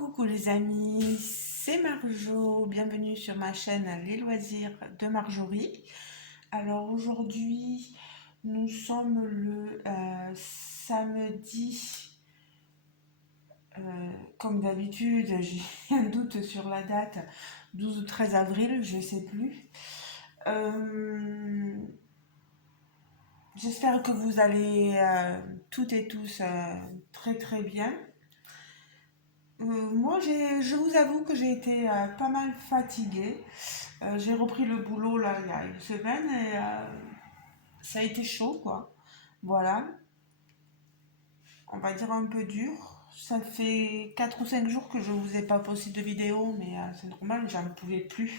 Coucou les amis, c'est Marjo, bienvenue sur ma chaîne Les Loisirs de Marjorie. Alors aujourd'hui, nous sommes le samedi, comme d'habitude, j'ai un doute sur la date, 12 ou 13 avril, je ne sais plus. Euh, J'espère que vous allez toutes et tous très très bien. Moi, je vous avoue que j'ai été pas mal fatiguée. J'ai repris le boulot là il y a une semaine et ça a été chaud quoi. Voilà, on va dire un peu dur. Ça fait 4 ou 5 jours que je vous ai pas posté de vidéo, mais c'est normal, j'en pouvais plus.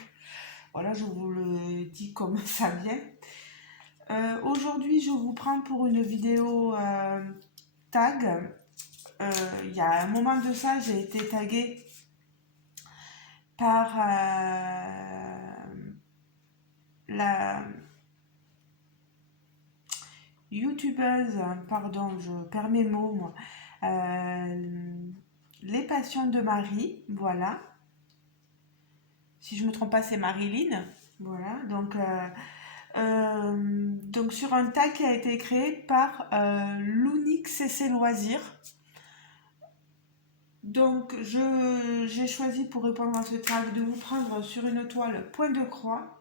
Voilà, je vous le dis comme ça vient. Aujourd'hui, je vous prends pour une vidéo tag. Il y a un moment de ça, j'ai été taguée par la youtubeuse, pardon, je perds mes mots, moi. Les passions de Marie, voilà. Si je me trompe pas, c'est Marilyn. Voilà, donc sur un tag qui a été créé par l'Unix CC Loisirs. Donc j'ai choisi pour répondre à ce tag de vous prendre sur une toile point de croix.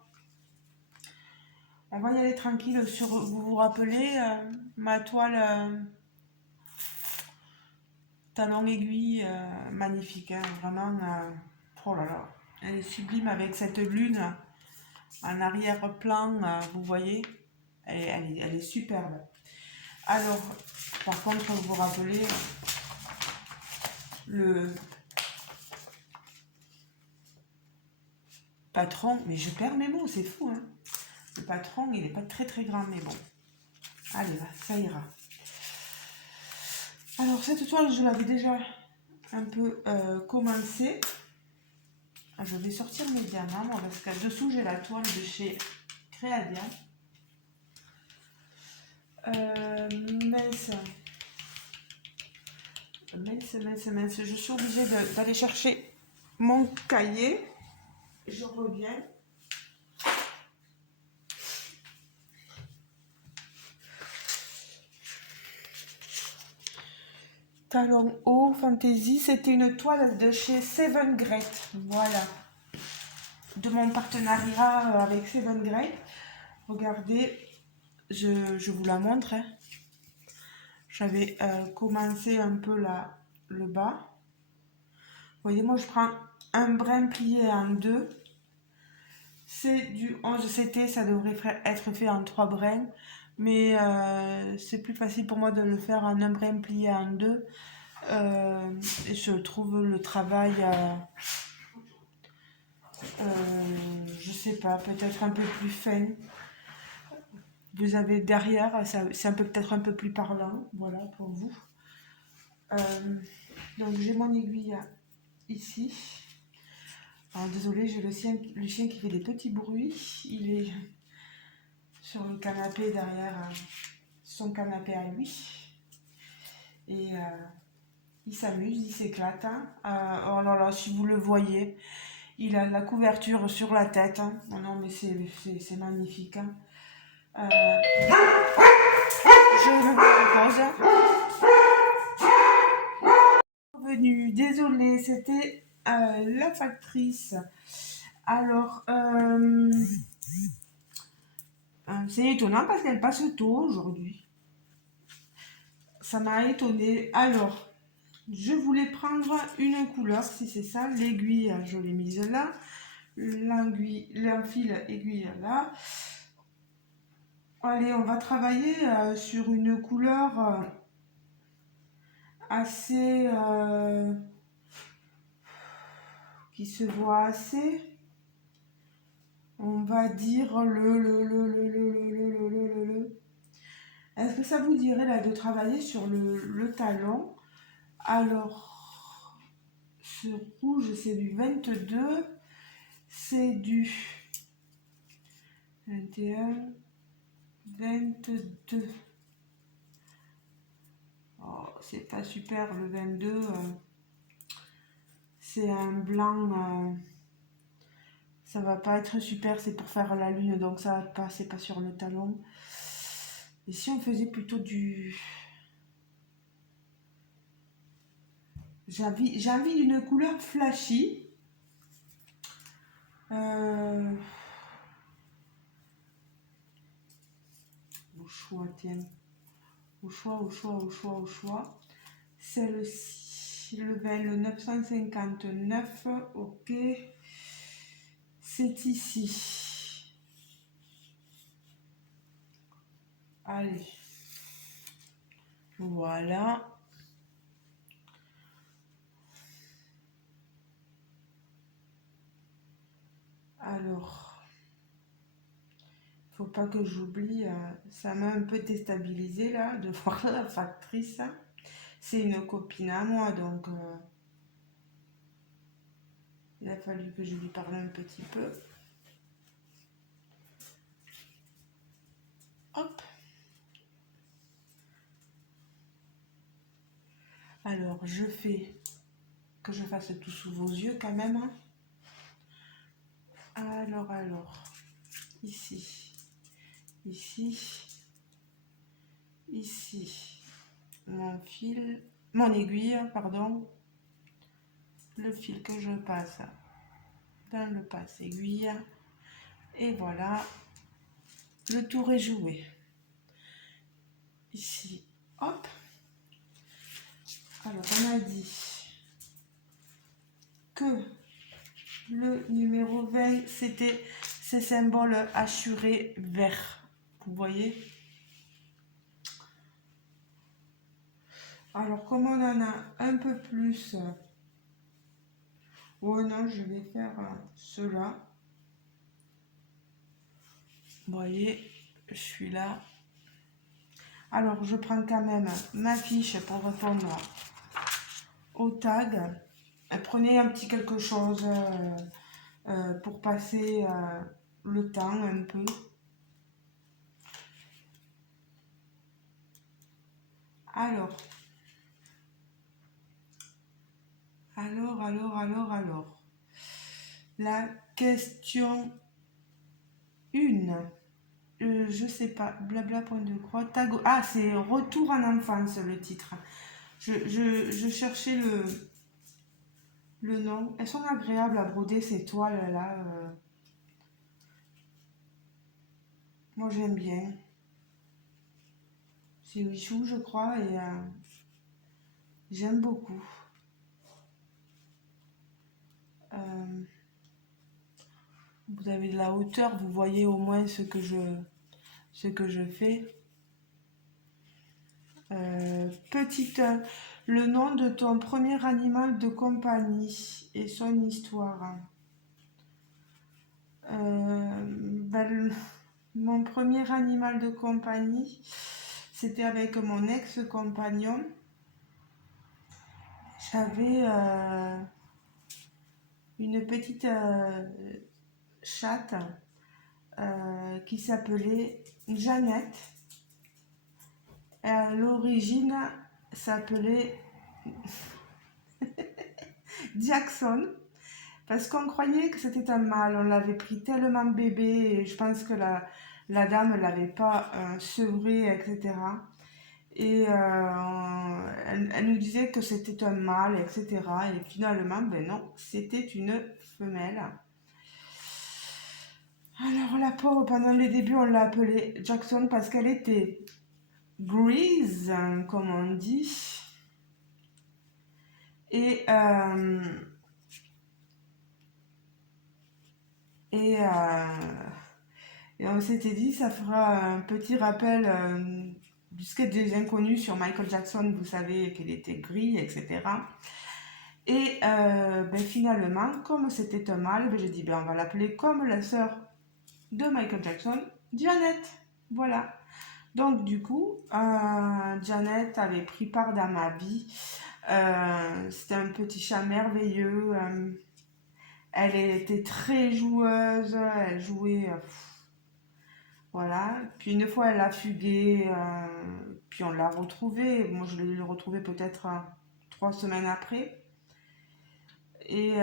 On va y aller tranquille sur, vous vous rappelez, ma toile talon aiguille, magnifique, hein, vraiment, oh là là, elle est sublime avec cette lune en arrière-plan, vous voyez, elle est superbe. Alors, par contre, vous vous rappelez, le patron, mais je perds mes mots, c'est fou, hein. Le patron, il n'est pas très très grand, mais bon, allez, ça ira. Alors, cette toile, je l'avais déjà un peu commencé. Je vais sortir mes diamants parce qu'à dessous, j'ai la toile de chez Créadia. Mince. Mince. Je suis obligée d'aller chercher mon cahier. Je reviens. Talon haut, Fantasy. C'était une toile de chez Seven Great. Voilà. De mon partenariat avec Seven Great. Regardez. Je vous la montre. Hein. J'avais commencé un peu le bas. Vous voyez, moi je prends un brin plié en deux. C'est du 11 CT, ça devrait être fait en 3 brins. Mais c'est plus facile pour moi de le faire en un brin plié en deux. Et je trouve le travail, je sais pas, peut-être un peu plus fin. Vous avez derrière, c'est peut-être un peu plus parlant, voilà, pour vous. Donc j'ai mon aiguille ici. Alors désolé, j'ai le chien qui fait des petits bruits. Il est sur le canapé derrière son canapé à lui. Et il s'amuse, il s'éclate. Hein. Oh là là, si vous le voyez, il a la couverture sur la tête. Hein. Oh non, mais c'est magnifique. Hein. Je me pose. Revenu, désolé, c'était la factrice. Alors, c'est étonnant parce qu'elle passe tôt aujourd'hui. Ça m'a étonné. Alors, je voulais prendre une couleur, si c'est ça. L'aiguille, je l'ai mise là. L'enfil aiguille là. Allez, on va travailler sur une couleur assez... qui se voit assez. On va dire Est-ce que ça vous dirait là de travailler sur le talon? Alors, ce rouge, c'est du 22, c'est du 21, 22. Oh, c'est pas super le 22. C'est un blanc, ça va pas être super, c'est pour faire la lune, donc ça va pas, c'est pas sur le talon. Et si on faisait plutôt du... J'ai envie d'une couleur flashy. Euh, Au choix, tiens. Au choix, au choix, au choix, au choix. Celle-ci, le 20, le 959, ok. C'est ici. Allez. Voilà. Alors, faut pas que j'oublie, ça m'a un peu déstabilisé là de voir la factrice. C'est une copine à moi, donc il a fallu que je lui parle un petit peu. Hop. Alors, je fais que je fasse tout sous vos yeux quand même, hein. Alors, ici, ici, ici, mon aiguille, pardon, le fil que je passe dans le passe-aiguille, et voilà, le tour est joué. Ici, hop. Alors, on a dit que le numéro 20, c'était ces symboles hachurés verts. Vous voyez? Alors, comme on en a un peu plus, oh non, je vais faire cela. Vous voyez, je suis là. Alors, je prends quand même ma fiche pour répondre au tag. Prenez un petit quelque chose pour passer le temps un peu. Alors, la question 1. Je sais pas, blabla point de croix, tag. Ah, c'est Retour en enfance le titre. Je cherchais le nom. Elles sont agréables à broder ces toiles là. Moi j'aime bien. C'est Michou je crois et j'aime beaucoup. Vous avez de la hauteur, vous voyez au moins ce que je fais. Petite, le nom de ton premier animal de compagnie et son histoire. Mon premier animal de compagnie, c'était avec mon ex-compagnon. J'avais une petite chatte qui s'appelait Jeannette. Et à l'origine, s'appelait Jackson. Parce qu'on croyait que c'était un mâle, on l'avait pris tellement bébé et je pense que la dame ne l'avait pas sevré, etc. Et elle nous disait que c'était un mâle, etc. Et finalement, ben non, c'était une femelle. Alors la pauvre, pendant les débuts, on l'a appelée Jackson parce qu'elle était grise, comme on dit. Et, euh, et, euh, et on s'était dit, ça fera un petit rappel du sketch des inconnus sur Michael Jackson, vous savez qu'il était gris, etc. Et ben finalement, comme c'était un mâle, ben j'ai dit, ben on va l'appeler comme la sœur de Michael Jackson, Janet. Voilà. Donc du coup, Janet avait pris part dans ma vie. C'était un petit chat merveilleux. Elle était très joueuse. Elle jouait... voilà. Puis une fois, elle a fugué. Puis on l'a retrouvée. Moi, je l'ai retrouvée peut-être 3 semaines après. et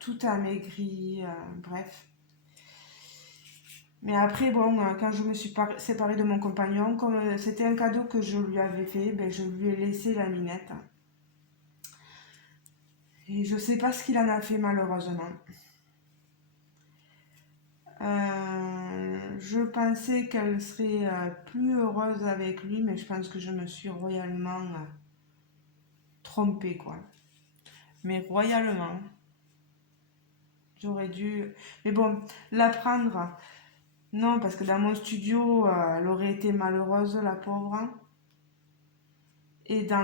tout a maigri, bref. Mais après, bon, quand je me suis séparée de mon compagnon, comme c'était un cadeau que je lui avais fait, ben, je lui ai laissé la minette. Et je sais pas ce qu'il en a fait malheureusement. Je pensais qu'elle serait plus heureuse avec lui, mais je pense que je me suis royalement trompée, quoi. Mais royalement. J'aurais dû... Mais bon, la prendre, non, parce que dans mon studio, elle aurait été malheureuse, la pauvre. Et dans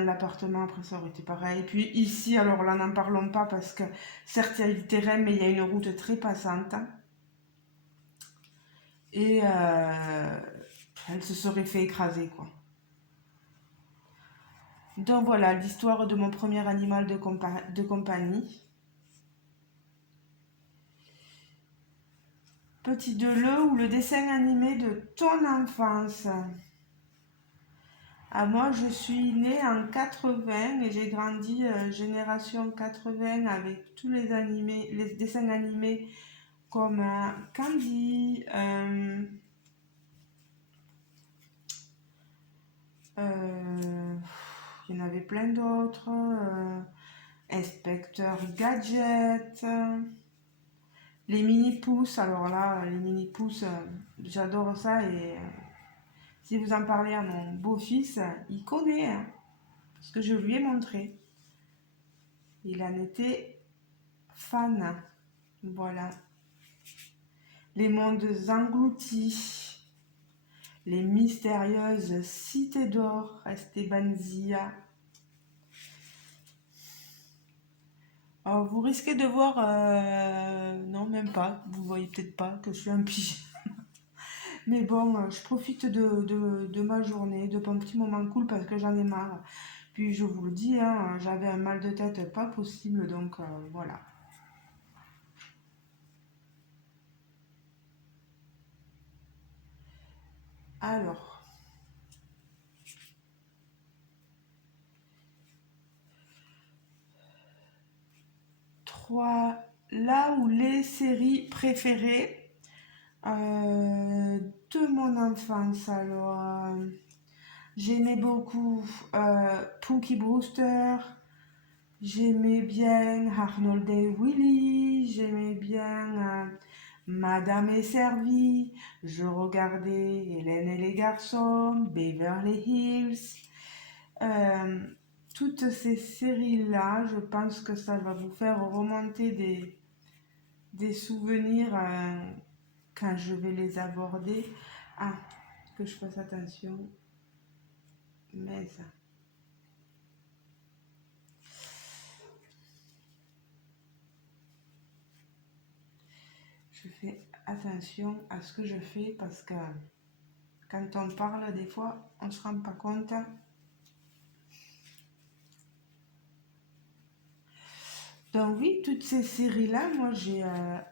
l'appartement, après ça aurait été pareil. Puis ici, alors là, n'en parlons pas parce que certes, il y a du terrain, mais il y a une route très passante. Et elle se serait fait écraser, quoi. Donc voilà, l'histoire de mon premier animal de compagnie. Petit Deleu ou le dessin animé de ton enfance. Ah, moi, je suis née en 80 et j'ai grandi génération 80 avec tous les animés, les dessins animés comme Candy, euh, il y en avait plein d'autres, Inspecteur Gadget, les mini-pousses. Alors là, les mini-pousses, j'adore ça et si vous en parlez à mon beau-fils, il connaît, hein, parce que je lui ai montré. Il en était fan. Voilà. Les mondes engloutis. Les mystérieuses cités d'or. Estebanzia. Alors, vous risquez de voir... non, même pas. Vous voyez peut-être pas que je suis un pyjama. Mais bon, je profite de ma journée, de mon petit moment cool parce que j'en ai marre. Puis je vous le dis, hein, j'avais un mal de tête pas possible, donc voilà. Alors, 3, là où les séries préférées de mon enfance. Alors, j'aimais beaucoup Punky Brewster, j'aimais bien Arnold et Willy, j'aimais bien Madame est servie, je regardais Hélène et les garçons, Beverly Hills. Euh, Toutes ces séries-là, je pense que ça va vous faire remonter des souvenirs quand je vais les aborder. Ah, que je fasse attention. Mais ça. Je fais attention à ce que je fais parce que quand on parle, des fois, on ne se rend pas compte. Donc oui, toutes ces séries-là, moi j'ai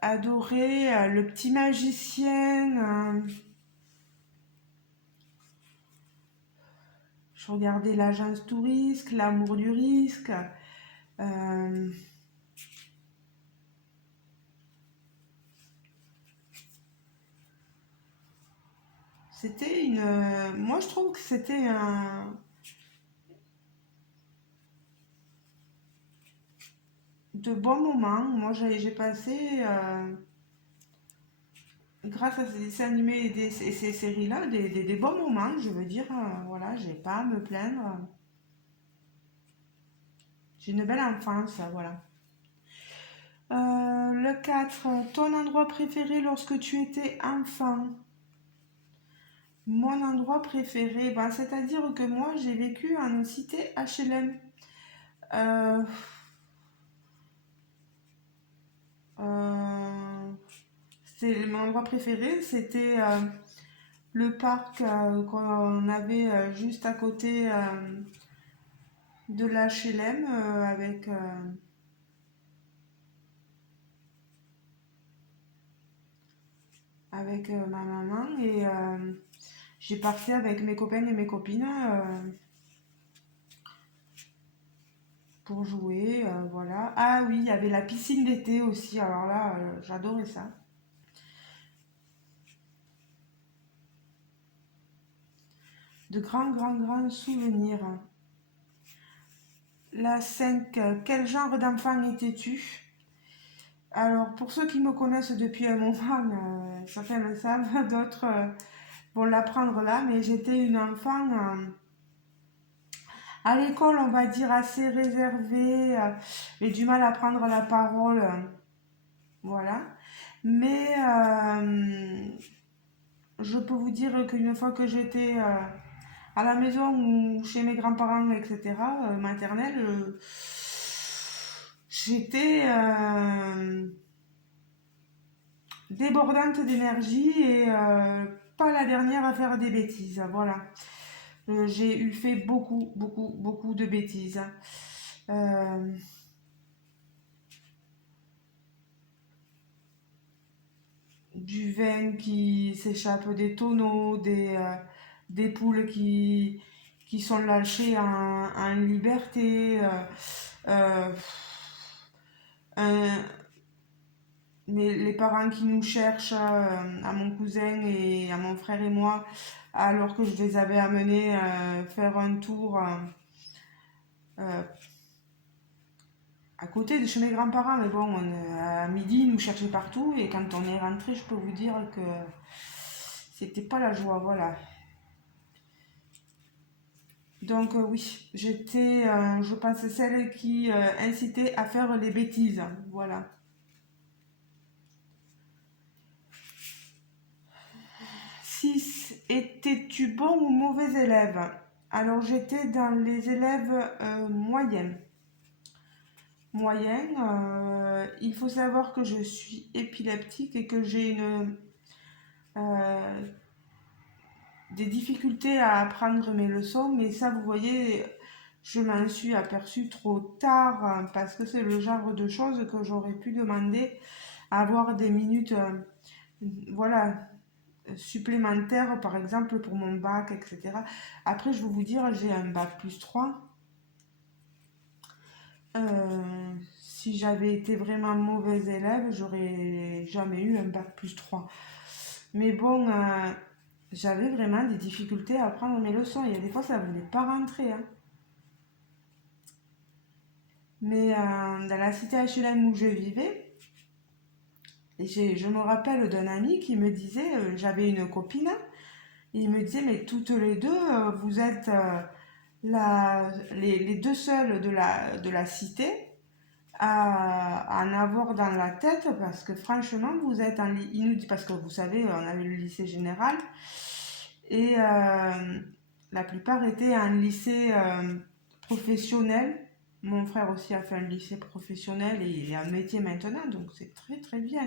adoré Le Petit Magicien. Je regardais L'Agence Touriste, L'amour du risque. euh, C'était une... moi je trouve que c'était de bons moments. Moi j'ai passé... grâce à ces dessins animés et ces séries-là, des bons moments, je veux dire, voilà, j'ai pas à me plaindre. J'ai une belle enfance, voilà. Le 4, ton endroit préféré lorsque tu étais enfant. Mon endroit préféré, ben, c'est-à-dire que moi, j'ai vécu en cité HLM. Euh, euh, Mon endroit préféré, c'était le parc qu'on avait juste à côté de l'HLM avec ma maman et j'ai parti avec mes copains et mes copines pour jouer, voilà. Ah oui, il y avait la piscine d'été aussi, alors là, j'adorais ça. De grands, grands, grands souvenirs. La 5, quel genre d'enfant étais-tu? Alors, pour ceux qui me connaissent depuis un moment, certains le savent, d'autres vont l'apprendre là, mais j'étais une enfant à l'école, on va dire, assez réservée, et du mal à prendre la parole, voilà. Mais je peux vous dire qu'une fois que j'étais à la maison ou chez mes grands-parents, etc., maternelle, j'étais débordante d'énergie et pas la dernière à faire des bêtises. Voilà. J'ai eu fait beaucoup, beaucoup, beaucoup de bêtises. Euh, du vin qui s'échappe des tonneaux, des poules qui sont lâchées en liberté, euh, un- les parents qui nous cherchent, à mon cousin et à mon frère et moi, alors que je les avais amenés faire un tour euh, à côté de chez mes grands-parents. Mais bon, à midi, ils nous cherchaient partout et quand on est rentré, je peux vous dire que c'était pas la joie, voilà. Donc oui, j'étais, je pense, celle qui incitait à faire les bêtises, voilà. 6. Étais-tu bon ou mauvais élève? Alors j'étais dans les élèves moyens. Moyens, il faut savoir que je suis épileptique et que j'ai euh, des difficultés à apprendre mes leçons, mais ça, vous voyez, je m'en suis aperçue trop tard parce que c'est le genre de choses que j'aurais pu demander à avoir des minutes, voilà, supplémentaires, par exemple pour mon bac, etc. Après, je vais vous dire, j'ai un bac plus 3. Si j'avais été vraiment mauvais élève, j'aurais jamais eu un bac plus 3. Mais bon, j'avais vraiment des difficultés à apprendre mes leçons. Il y a des fois, ça ne voulait pas rentrer, hein. Mais dans la cité HLM où je vivais, je me rappelle d'un ami qui me disait, j'avais une copine, et il me disait, mais toutes les deux, vous êtes les deux seules de la cité à en avoir dans la tête parce que franchement, vous êtes il nous dit, parce que vous savez, on avait le lycée général et la plupart étaient en lycée professionnel. Mon frère aussi a fait un lycée professionnel et il est en métier maintenant, donc c'est très très bien.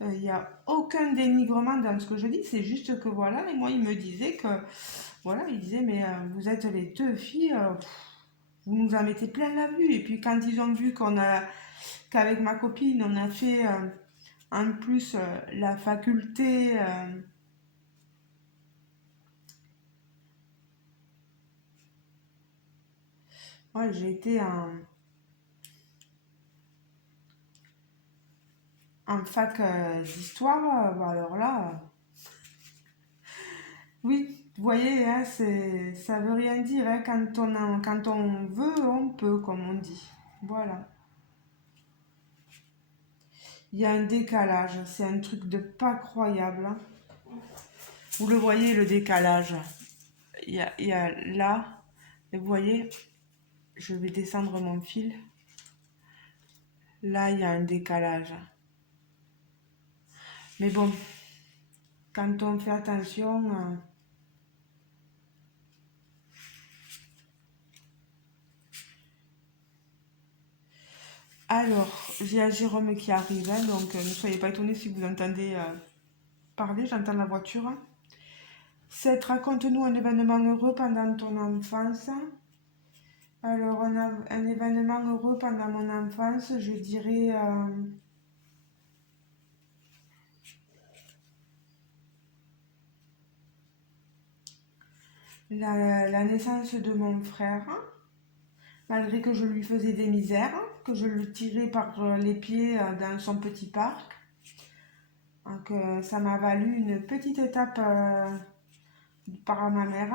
Il n'y a aucun dénigrement dans ce que je dis, c'est juste que voilà, et moi il me disait que, voilà, il disait, mais vous êtes les deux filles, vous nous en mettez plein la vue. Et puis quand ils ont vu qu'avec ma copine, on a fait en plus la faculté, ouais, j'ai été en fac d'histoire, bah alors là, oui, vous voyez, hein, ça veut rien dire, hein, quand on veut, on peut, comme on dit. Voilà. Il y a un décalage, c'est un truc de pas croyable, hein. Vous le voyez, le décalage. Il y a là, et vous voyez, je vais descendre mon fil. Là, il y a un décalage. Mais bon, quand on fait attention, alors, j'ai un Jérôme qui arrive, hein, donc ne soyez pas étonnés si vous entendez parler, j'entends la voiture. 7. Raconte-nous un événement heureux pendant ton enfance. Alors, un événement heureux pendant mon enfance, je dirais la naissance de mon frère. malgré que je lui faisais des misères, que je le tirais par les pieds dans son petit parc. Donc, ça m'a valu une petite étape par ma mère.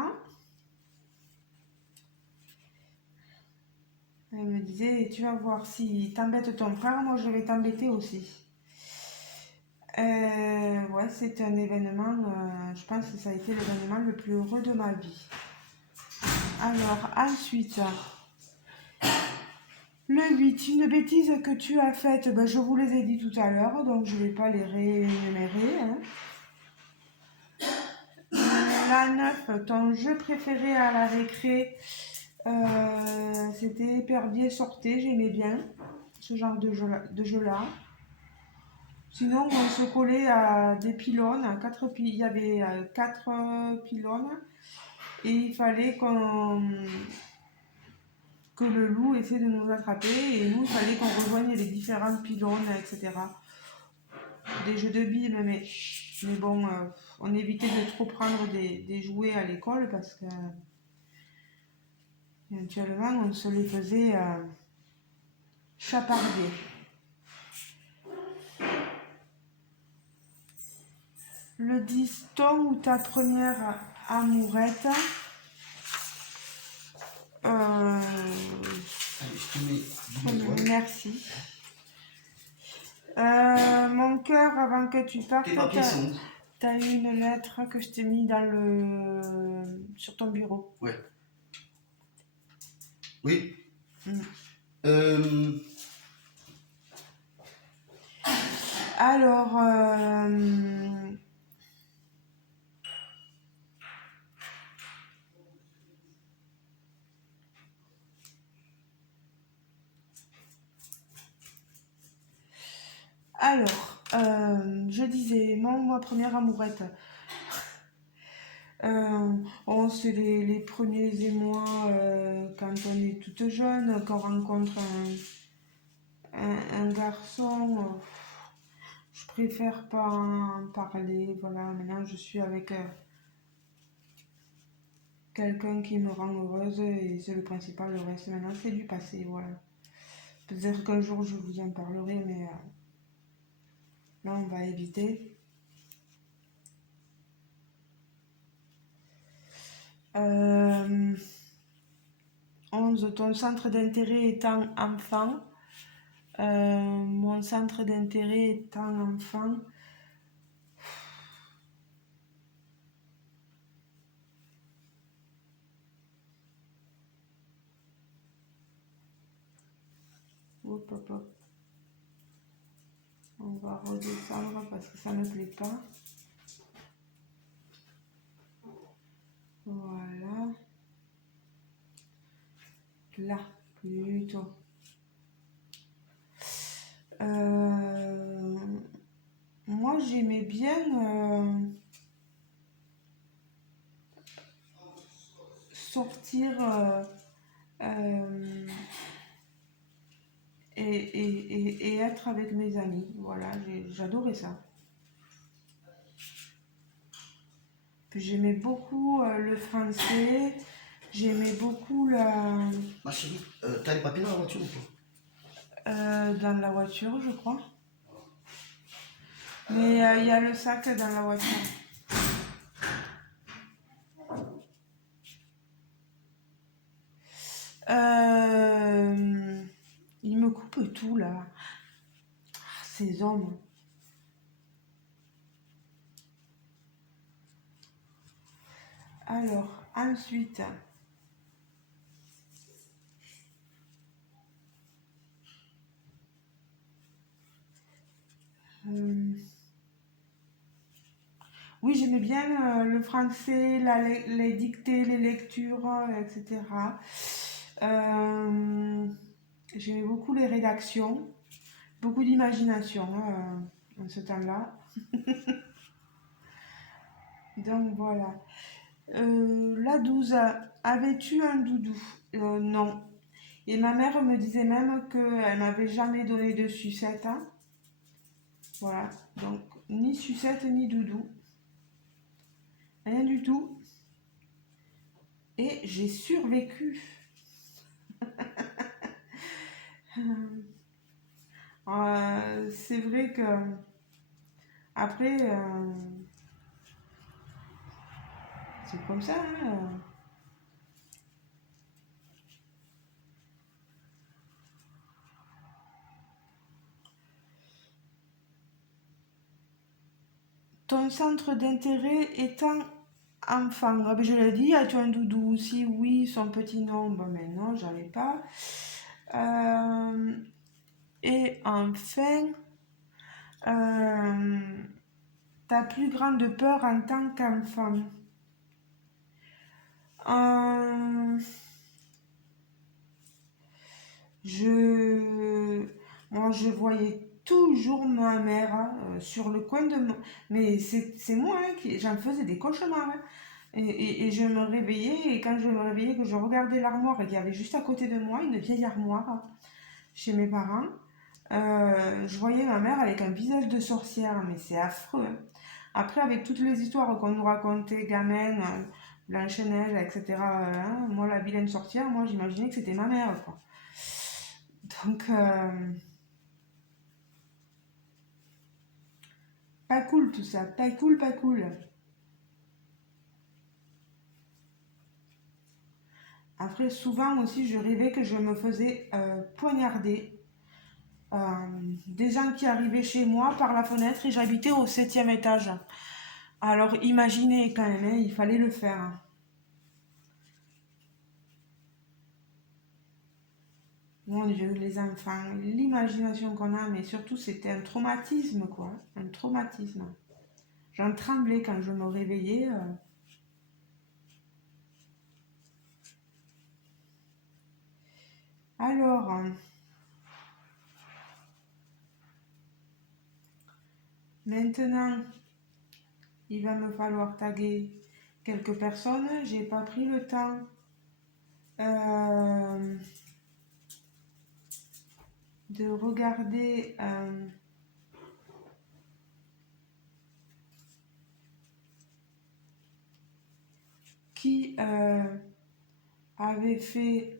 Elle me disait, tu vas voir, si t'embêtes ton frère, moi je vais t'embêter aussi. Ouais, c'est un événement, je pense que ça a été l'événement le plus heureux de ma vie. Alors, ensuite, le 8, une bêtise que tu as faite, ben, je vous les ai dit tout à l'heure, donc je ne vais pas les réénumérer. Hein. La 9, ton jeu préféré à la récré, c'était Épervier sortez, j'aimais bien ce genre de jeu-là. Sinon, on se collait à des pylônes, il y avait 4 pylônes, et il fallait que le loup essaie de nous attraper, et nous, il fallait qu'on rejoigne les différents pylônes, etc. Des jeux de billes, mais bon, on évitait de trop prendre des jouets à l'école parce que éventuellement on se les faisait chaparder. Le 10, ton ou ta première amourette. Allez, je te mets 10 étoiles. Merci. Mon cœur, avant que tu partes, Tes papiers sont où? t'as eu une lettre que je t'ai mis sur ton bureau. Ouais. Oui. Alors, je disais, ma première amourette. C'est les premiers émois quand on est toute jeune, qu'on rencontre un garçon. Je préfère pas en parler. Voilà, maintenant je suis avec quelqu'un qui me rend heureuse et c'est le principal. Le reste maintenant c'est du passé. Voilà. Peut-être qu'un jour je vous en parlerai, mais là on va éviter. 11, ton centre d'intérêt étant enfant. Mon centre d'intérêt étant enfant. Hop, hop, hop. On va redescendre parce que ça ne me plaît pas. Voilà. Là, plutôt. Moi, j'aimais bien sortir et être avec mes amis. Voilà, j'adorais ça. Puis j'aimais beaucoup le français. J'aimais beaucoup la... Ma chérie, t'as les papiers dans la voiture ou pas? dans la voiture, je crois. Mais il y a le sac dans la voiture. Il me coupe tout là. Ah, ces hommes. Alors, ensuite. Oui, j'aimais bien le français, les dictées, les lectures, etc. J'aimais beaucoup les rédactions, beaucoup d'imagination en ce temps-là. Donc voilà. La 12, avais-tu un doudou? Non. Et ma mère me disait même qu'elle m'avait jamais donné de sucette. Hein. Voilà. Donc, ni sucette ni doudou. Rien du tout. Et j'ai survécu. C'est vrai que après, c'est comme ça, hein. Ton centre d'intérêt étant enfant. Ah ben, je l'ai dit, as-tu un doudou aussi? Oui, son petit nom. Bon, mais non, j'avais pas. Euh, et enfin, euh, ta plus grande peur en tant qu'enfant. Euh, je, moi, je voyais toujours ma mère hein, sur le coin de mon... Mais c'est moi hein, qui... J'en faisais des cauchemars. Hein. Et je me réveillais, et quand je me réveillais, que je regardais l'armoire et qu'il y avait juste à côté de moi une vieille armoire hein, chez mes parents, je voyais ma mère avec un visage de sorcière, mais c'est affreux. Hein. Après, avec toutes les histoires qu'on nous racontait, gamins, Blanche-Neige, etc., hein, moi, la vilaine sorcière, moi, j'imaginais que c'était ma mère, quoi. Donc, pas cool tout ça, pas cool, pas cool. Après, souvent aussi, je rêvais que je me faisais poignarder. euh, des gens qui arrivaient chez moi par la fenêtre et j'habitais au 7e étage. Alors imaginez quand même, hein, il fallait le faire. Mon Dieu, les enfants, l'imagination qu'on a, mais surtout c'était un traumatisme quoi, un traumatisme. J'en tremblais quand je me réveillais. Alors, maintenant, il va me falloir taguer quelques personnes. J'ai pas pris le temps euh, de regarder qui avait fait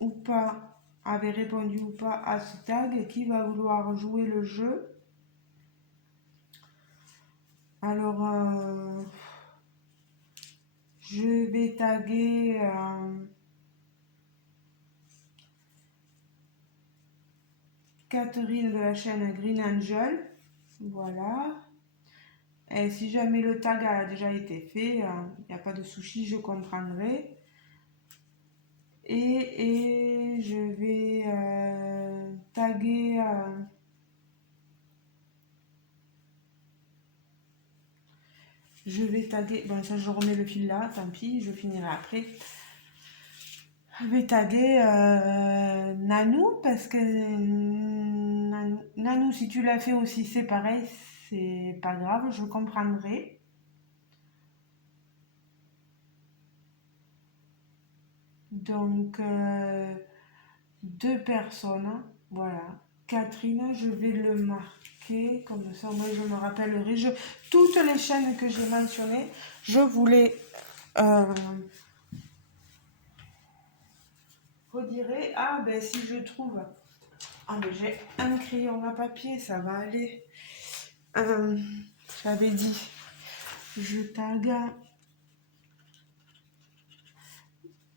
ou pas, avait répondu ou pas à ce tag et qui va vouloir jouer le jeu. Alors, je vais taguer Catherine de la chaîne Green Angel. Voilà. Et si jamais le tag a déjà été fait, il n'y a pas de souci, je comprendrai. Et je vais taguer... je vais taguer... Bon, ça, je remets le fil là, tant pis, je finirai après. Je vais taguer Nanou parce que Nanou, si tu l'as fait aussi, c'est pareil, c'est pas grave, je comprendrai. Donc, deux personnes, voilà. Catherine, je vais le marquer, comme ça, moi je me rappellerai. Toutes les chaînes que j'ai mentionnées, je voulais redirai. Ah, ben si je trouve. Ah, ben j'ai un crayon à papier, ça va aller. J'avais dit, je tag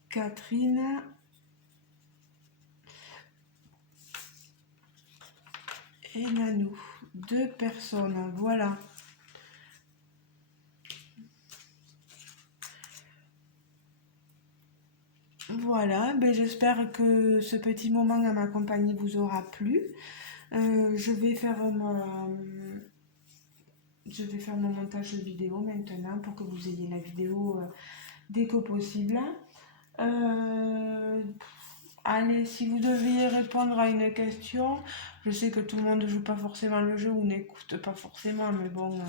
Catherine et Nanou. Deux personnes, voilà. Voilà, ben j'espère que ce petit moment à ma compagnie vous aura plu. Je vais faire mon montage vidéo maintenant pour que vous ayez la vidéo dès que possible. Euh, Allez, si vous deviez répondre à une question, je sais que tout le monde ne joue pas forcément le jeu ou n'écoute pas forcément, mais bon,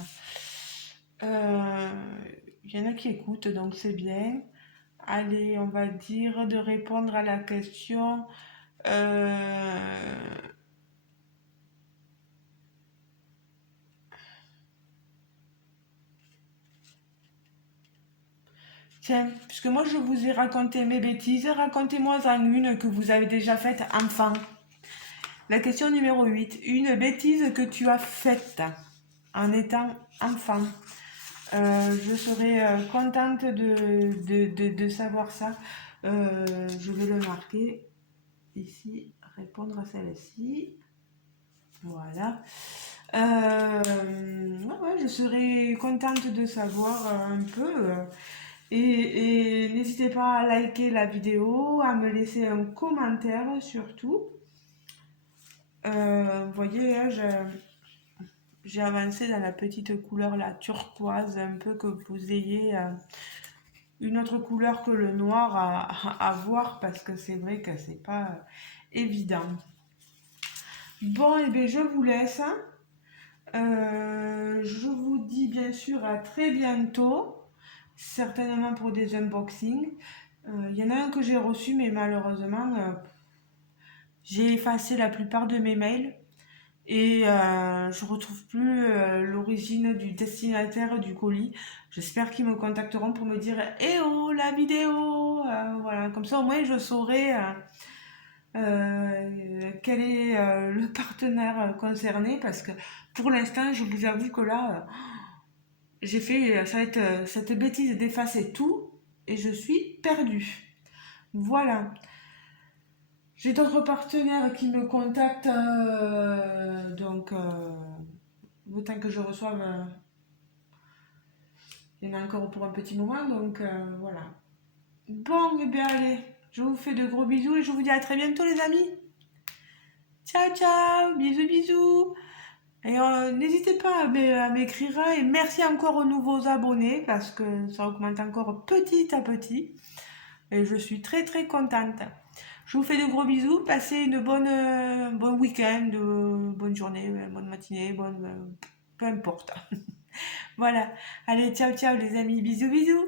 il y en a qui écoutent, donc c'est bien. Allez, on va dire de répondre à la question. euh, Tiens, puisque moi je vous ai raconté mes bêtises, racontez-moi en une que vous avez déjà faite enfant. La question numéro 8. Une bêtise que tu as faite en étant enfant. Je serais contente de savoir ça. Je vais le marquer ici. Répondre à celle-ci. Voilà. Ouais, je serais contente de savoir un peu. Et n'hésitez pas à liker la vidéo, à me laisser un commentaire surtout. Vous voyez, hein, j'ai avancé dans la petite couleur, la turquoise, un peu que vous ayez une autre couleur que le noir à voir parce que c'est vrai que c'est pas évident. Bon, et bien je vous laisse. Hein. Je vous dis bien sûr à très bientôt, certainement pour des unboxings. Il y en a un que j'ai reçu, mais malheureusement, j'ai effacé la plupart de mes mails et je retrouve plus l'origine du destinataire du colis. J'espère qu'ils me contacteront pour me dire eh oh la vidéo voilà, comme ça au moins je saurai quel est le partenaire concerné parce que pour l'instant je vous avoue que là j'ai fait cette bêtise d'effacer tout et je suis perdue. Voilà. J'ai d'autres partenaires qui me contactent, donc le temps que je reçoive, il y en a encore pour un petit moment, donc voilà. Bon, et bien allez, je vous fais de gros bisous et je vous dis à très bientôt les amis. Ciao ciao, bisous bisous. Et n'hésitez pas à m'écrire et merci encore aux nouveaux abonnés parce que ça augmente encore petit à petit et je suis très très contente. Je vous fais de gros bisous, passez une bon week-end, bonne journée, bonne matinée, peu importe. Voilà, allez ciao ciao les amis, bisous bisous.